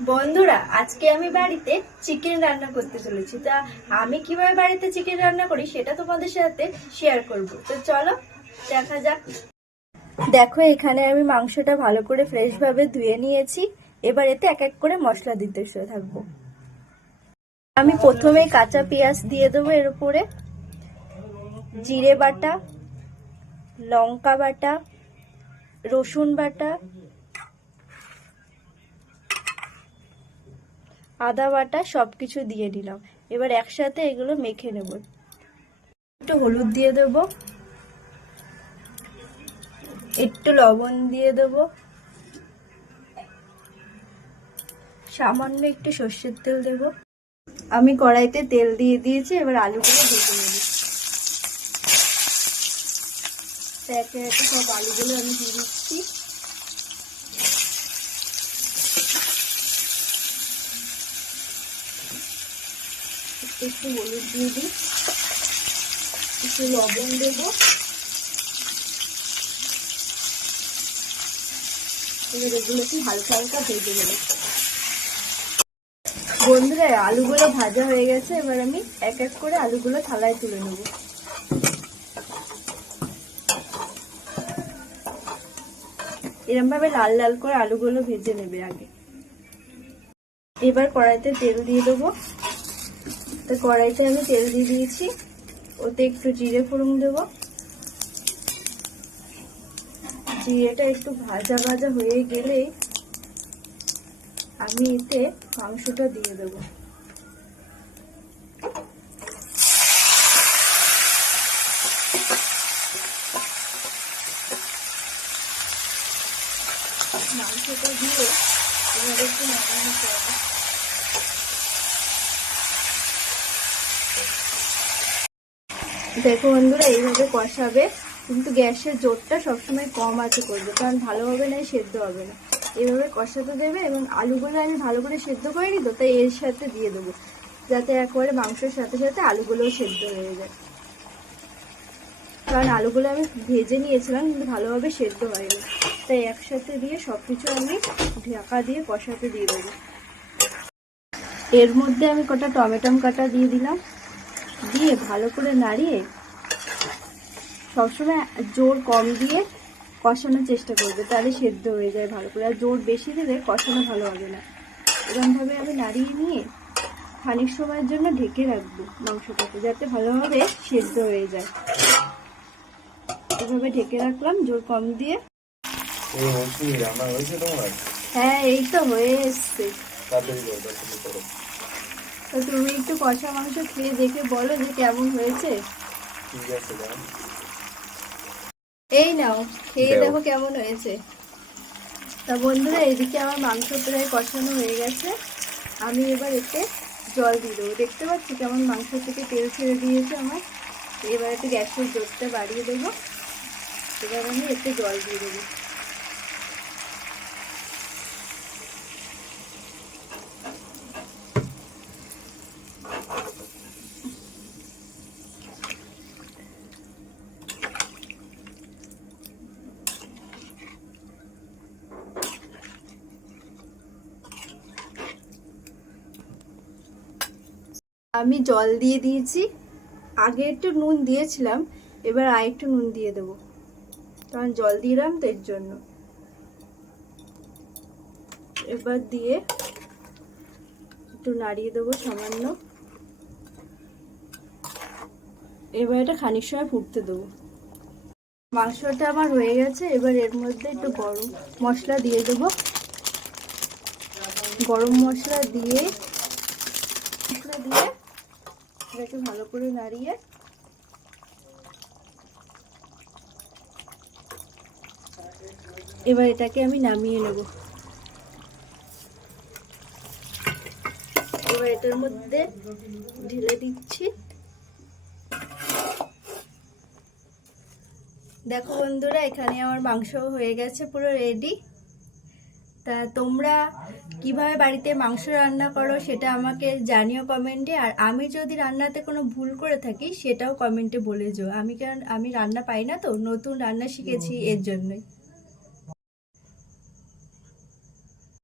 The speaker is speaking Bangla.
বন্ধুরা, আজকে আমি বাড়িতে চিকেন রান্না করতে চলেছি। তা আমি কিভাবে বাড়িতে চিকেন রান্না করি সেটা তোমাদের সাথে শেয়ার করব। তো চলো দেখা যাক। দেখো, এখানে আমি মাংসটা ভালো করে ফ্রেশ ভাবে ধুয়ে নিয়েছি। এবার এতে এক এক করে মশলা দিতে থাকবো। আমি প্রথমে কাঁচা পেঁয়াজ দিয়ে দেবো, এর উপরে জিরে বাটা, লঙ্কা বাটা, রসুন বাটা, আদা বাটা সবকিছু দিয়ে দিলাম। এবার একসাথে এগুলো মেখে নেব। একটু হলুদ দিয়ে দেব, একটু লবণ দিয়ে দেব, সামান্য একটু সর্ষের তেল দেব। আমি কড়াইতে তেল দিয়ে দিয়েছি, এবার আলুগুলো ভেজে নেব। একে একে সব আলুগুলো আমি দিয়ে দিচ্ছি। একটু হলুদ দিয়ে দিই, একটু লবণ দেব, এবার এগুলো একটু হালকা হালকা ভেজে নেব। বন্ধুরা, আলুগুলো ভাজা হয়ে গেছে। এবার আমি এক এক করে আলুগুলো থালায় তুলে নেব। এরকম ভাবে লাল লাল করে আলুগুলো ভেজে নেবে আগে। এবার কড়াইতে তেল দিয়ে দেবো। তো কড়াইতে আমি তেল দিয়ে দিয়েছি, ওতে একটু জিরে ফোড়ন দেব। জিরেটা একটু ভাজা ভাজা হয়ে গেলে আমি এতে মাংসটা দিয়ে দেব। মাংসটা দিয়ে এবার একটু নাড়ানো করবো। দেখো বন্ধুরা, এইভাবে কষাবে, কিন্তু গ্যাসের জোরটা সবসময় কম আছে করবে, কারণ ভালোভাবে নাই সেদ্ধ হবে না। এইভাবে কষাতে দেবে। এবং আলুগুলো আমি ভালো করে সেদ্ধ করে নিই, তো তাই এর সাথে দিয়ে দেবো, যাতে একবারে মাংসের সাথে সাথে আলুগুলোও সেদ্ধ হয়ে যায়। কারণ আলুগুলো আমি ভেজে নিয়েছিলাম কিন্তু ভালোভাবে সেদ্ধ হয়নি, তাই একসাথে দিয়ে সবকিছু আমি ঢাকা দিয়ে কষাতে দিয়ে দেবো। এর মধ্যে আমি কটা টমেটো কাটা দিয়ে দিলাম, দিয়ে ভালো করে নাড়িয়ে সবসময় জোর কম দিয়ে কষানোর চেষ্টা করবে, তাহলে সেদ্ধ হয়ে যায় ভালো করে। আর জোর বেশি দিলে কষানো ভালো হবে না। এরকমভাবে আমি নাড়িয়ে নিয়ে খানিক সময়ের জন্য ঢেকে রাখবো মাংসটাকে, যাতে ভালোভাবে সেদ্ধ হয়ে যায়। এভাবে ঢেকে রাখলাম জোর কম দিয়ে। হ্যাঁ, এই তো হয়ে এসছে। তো তুমি একটু কষা মাংস খেয়ে দেখে বলো যে কেমন হয়েছে। এই নাও, খেয়ে দেখো কেমন হয়েছে। তা বন্ধুরা, এদিকে আমার মাংস প্রায় কষানো হয়ে গেছে। আমি এবার এতে জল দিয়ে দেবো। দেখতে পাচ্ছি কেমন মাংস থেকে তেল ছেড়ে দিয়েছে আমার। এবার একটু গ্যাসের জোরটা বাড়িয়ে দেবো। এবার আমি এতে জল দিয়ে দেবো। আমি জল দিয়ে দিয়েছি। আগে একটু নুন দিয়েছিলাম, এবার আর একটু নুন দিয়ে দেবো, কারণ জল দিলাম তো এর জন্য। এবার দিয়ে একটু নাড়িয়ে দেবো সামান্য। এবার এটা খানিক সময় ফুটতে দেবো। মাংসটা আমার হয়ে গেছে। এবার এর মধ্যে একটু গরম মশলা দিয়ে দেবো। গরম মশলা দিয়ে এটাকে ভালো করে নাড়িয়ে এবার এটাকে আমি নামিয়ে নেব। এবার এটার মধ্যে ঢেলে দিচ্ছি। দেখো বন্ধুরা, এখানে আমার মাংস হয়ে গেছে পুরো রেডি। তা তোমরা কিভাবে বাড়িতে মাংস রান্না করো সেটা আমাকে জানিও কমেন্টে। আর আমি যদি রান্নাতে কোনো ভুল করে থাকি সেটাও কমেন্টে বলে যাও। কারণ আমি রান্না পাই না, তো নতুন রান্না শিখেছি এর জন্যই।